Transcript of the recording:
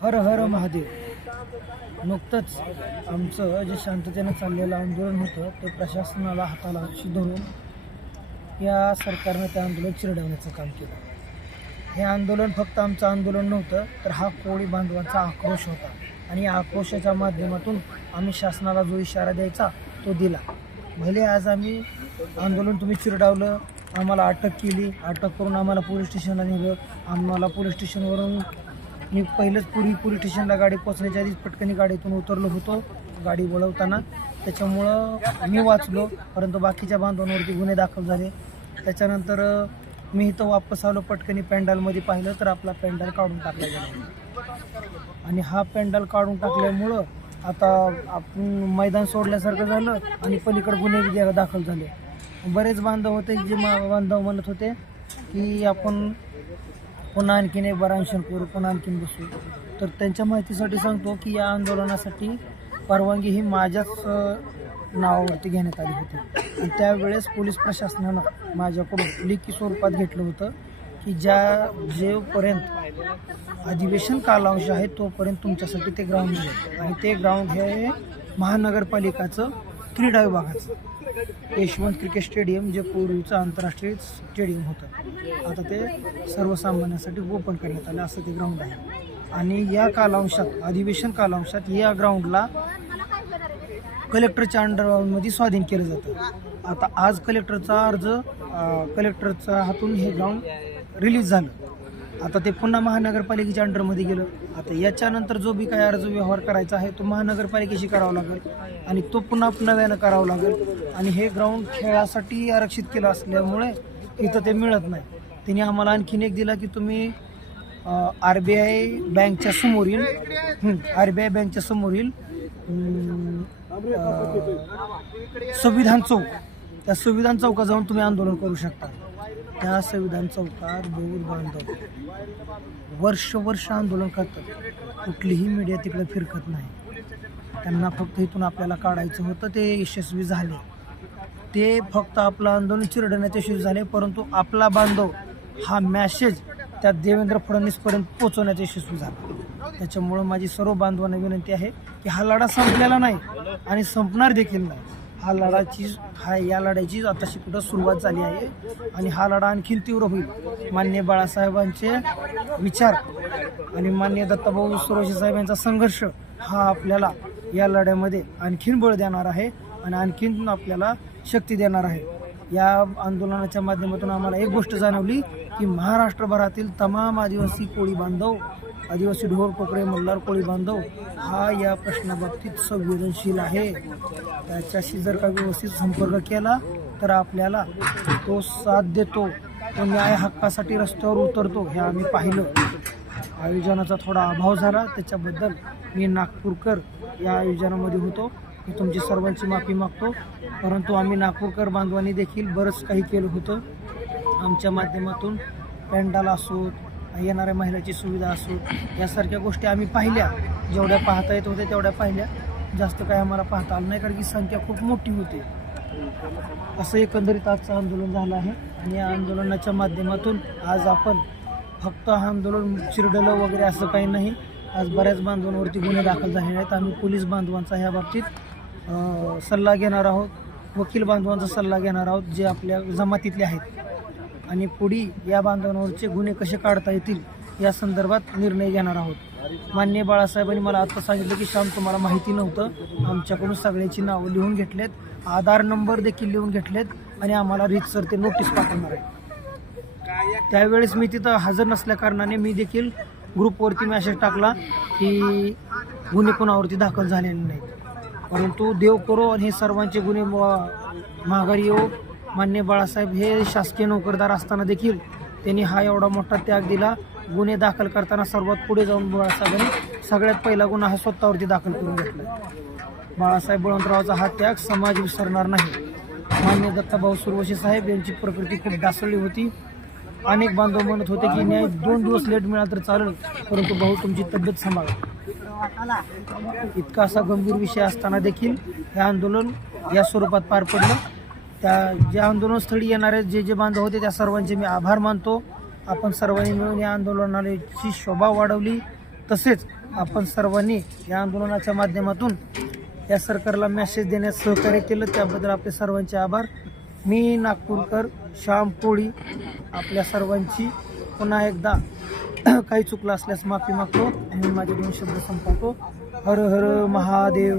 हर हर महादेव. नुकतंच आमचं जे शांततेनं चाललेलं आंदोलन होतं ते प्रशासनाला हाताला धरून या सरकारनं त्या आंदोलन चिरडवण्याचं काम केलं. हे आंदोलन फक्त आमचं आंदोलन नव्हतं, तर हा कोळी बांधवांचा आक्रोश होता आणि या आक्रोशाच्या माध्यमातून आम्ही शासनाला जो इशारा द्यायचा तो दिला. भले आज आम्ही आंदोलन तुम्ही चिरडावलं, आम्हाला अटक केली, अटक करून आम्हाला पोलीस स्टेशनला नेलं. आम्हाला पोलीस स्टेशनवरून मी पहिलंच पोलीस स्टेशनला गाडी पोचण्याच्या आधीच पटकनी गाडीतून उतरलो होतो गाडी वळवताना, त्याच्यामुळं मी वाचलो. परंतु बाकीच्या बांधवांवरती गुन्हे दाखल झाले. त्याच्यानंतर मी इथं वापस आलो. पटकनी पॅन्डलमध्ये पाहिलं तर आपला पॅन्डल काढून टाकला गेला आणि हा पॅन्डल काढून टाकल्यामुळं आता आपण मैदान सोडल्यासारखं झालं आणि पलीकडे गुन्हे दाखल झाले. बरेच बांधव होते जे बांधव म्हणत होते की आपण पुन्हा आणखीन एक बरांशन करू, पुन्हा आणखीन बसू. तर त्यांच्या माहितीसाठी सांगतो की या आंदोलनासाठी परवानगी ही माझ्याच नावावरती घेण्यात आली होती आणि त्यावेळेस पोलीस प्रशासनानं माझ्याकडून लेखी स्वरूपात घेतलं होतं की जोपर्यंत अधिवेशन कालांश आहे तोपर्यंत तुमच्यासाठी ते ग्राउंड आहे आणि ते ग्राउंड हे महानगरपालिकाचं क्रीडा विभागाचं यशवंत क्रिकेट स्टेडियम, जे पूर्वीचं आंतरराष्ट्रीय स्टेडियम होतं, आता ते सर्वसामान्यांसाठी ओपन करण्यात आलं असं ते ग्राउंड आहे. आणि या कालांशात, अधिवेशन कालांशात या ग्राउंडला कलेक्टरच्या अंडरमध्ये स्वाधीन केलं जातं. आता आज कलेक्टरचा अर्ज कलेक्टरच्या हातून हे ग्राउंड रिलीज झालं. आता ते पुन्हा महानगरपालिकेच्या अंडरमध्ये गेलं. आता याच्यानंतर जो बी काही अर्ज व्यवहार करायचा आहे तो महानगरपालिकेशी करावा लागेल आणि तो पुन्हा नव्यानं करावा लागेल. आणि हे ग्राउंड खेळासाठी आरक्षित केलं असल्यामुळे इथं ते मिळत नाही. त्यांनी आम्हाला आणखीन एक दिला की तुम्ही RBI बँकच्या समोरील संविधान चौक, त्या संविधान चौकात जाऊन तुम्ही आंदोलन करू शकता. त्या संविधान चौकात बौद्ध बांधव वर्ष आंदोलन करतात. कुठलीही मीडिया तिकडे फिरकत नाही. त्यांना फक्त इथून आपल्याला काढायचं होतं, ते यशस्वी झाले. ते फक्त आपलं आंदोलन चिरडण्यात यशस्वी झाले, परंतु आपला बांधव हा मॅसेज त्या देवेंद्र फडणवीसपर्यंत पोहोचवण्यात यशस्वी झाला. त्याच्यामुळं माझी सर्व बांधवांना विनंती आहे की हा लढा संपलेला नाही आणि संपणार देखील नाही. या लढ्याची आताशी कुठं सुरुवात झाली आहे आणि हा लढा आणखीन तीव्र होईल. माननीय बाळासाहेबांचे विचार आणि माननीय दत्ताभाऊ सुरोशे साहेबांचा संघर्ष हा आपल्याला या लढ्यामध्ये आणखीन बळ देणार आहे आणि आणखीन आपल्याला शक्ती देणार आहे. या आंदोलनाच्या माध्यमातून आम्हाला एक गोष्ट जाणवली की महाराष्ट्रभरातील तमाम आदिवासी कोळी बांधव, आदिवासी ढोर कोकरे मल्हार कोळी बांधव हा या प्रश्नाबाबतीत संवेदनशील आहे. त्याच्याशी जर का व्यवस्थित संपर्क केला तर आपल्याला तो साथ देतो, तो न्याय हक्कासाठी रस्त्यावर उतरतो. हे आम्ही पाहिलं. आयोजनाचा थोडा अभाव झाला, त्याच्याबद्दल मी नागपूरकर या आयोजनामध्ये होतो, मी तुमची सर्वांची माफी मागतो. परंतु आम्ही नागपूरकर बांधवांनी देखील बरंच काही केलं होतं. आमच्या माध्यमातून पॅन्डल असो, येणाऱ्या महिलाची सुविधा असो, यासारख्या गोष्टी आम्ही पाहिल्या. जेवढ्या पाहता येत होत्या तेवढ्या पाहिल्या. जास्त काही आम्हाला पाहता आलं नाही, कारण की संख्या खूप मोठी होती. असं एकंदरीत आजचं आंदोलन झालं आहे आणि या आंदोलनाच्या माध्यमातून आज आपण फक्त आंदोलन चिरडलं वगैरे असं काही नाही. आज बऱ्याच बांधवांवरती गुन्हे दाखल झालेले आहेत. आम्ही पोलीस बांधवांचा ह्या बाबतीत सल्ला घेणार आहोत, वकील बांधवांचा सल्ला घेणार आहोत जे आपल्या जमातीतले आहेत आणि पुढे या बांधवांवरचे गुन्हे कसे काढता येतील या संदर्भात निर्णय घेणार आहोत. माननीय बाळासाहेबांनी मला आता सांगितलं की श्याम, तुम्हाला माहिती नव्हतं, आमच्याकडून सगळ्याची नावं लिहून घेतलेत, आधार नंबर देखील लिहून घेतलेत आणि आम्हाला रीतसर ते नोटीस पाठवणार आहे. त्यावेळेस मी तिथं हजर नसल्या कारणाने मी देखील ग्रुपवरती मेसेज टाकला की गुन्हे कोणावरती दाखल झालेले नाहीत. परंतु देव करो आणि हे सर्वांचे गुन्हे माघारी येऊ. माननीय बाळासाहेब हे शासकीय नोकरदार असताना देखील त्यांनी हा एवढा मोठा त्याग दिला. गुन्हे दाखल करताना सर्वात पुढे जाऊन बाळासाहेबांनी सगळ्यात पहिला गुन्हा हा स्वतःवरती दाखल करून घेतला. बाळासाहेब बळवंतरावचा हा त्याग समाज विसरणार नाही. माननीय दत्ताभाऊ सुरोशे साहेब यांची प्रकृती खूप ढासळली होती. अनेक बांधव म्हणत होते की न्याय 2 दिवस लेट मिळाला तर चालेल, परंतु भाऊ तुमची तब्येत सांभाळा. इतका असा गंभीर विषय असताना देखील हे आंदोलन या स्वरूपात पार पडलं. त्या ज्या आंदोलनस्थळी येणारे जे बांधव होते त्या सर्वांचे मी आभार मानतो. आपण सर्वांनी मिळून या आंदोलनाची शोभा वाढवली. तसेच आपण सर्वांनी या आंदोलनाच्या माध्यमातून या सरकारला मेसेज देण्यास सहकार्य केलं, त्याबद्दल आपले सर्वांचे आभार. मी नागपूरकर श्याम कोळी आपल्या सर्वांची पुन्हा एकदा काही चुकलं असल्यास माफी मागतो आणि माझे 2 शब्द संपवतो. हर हर महादेव.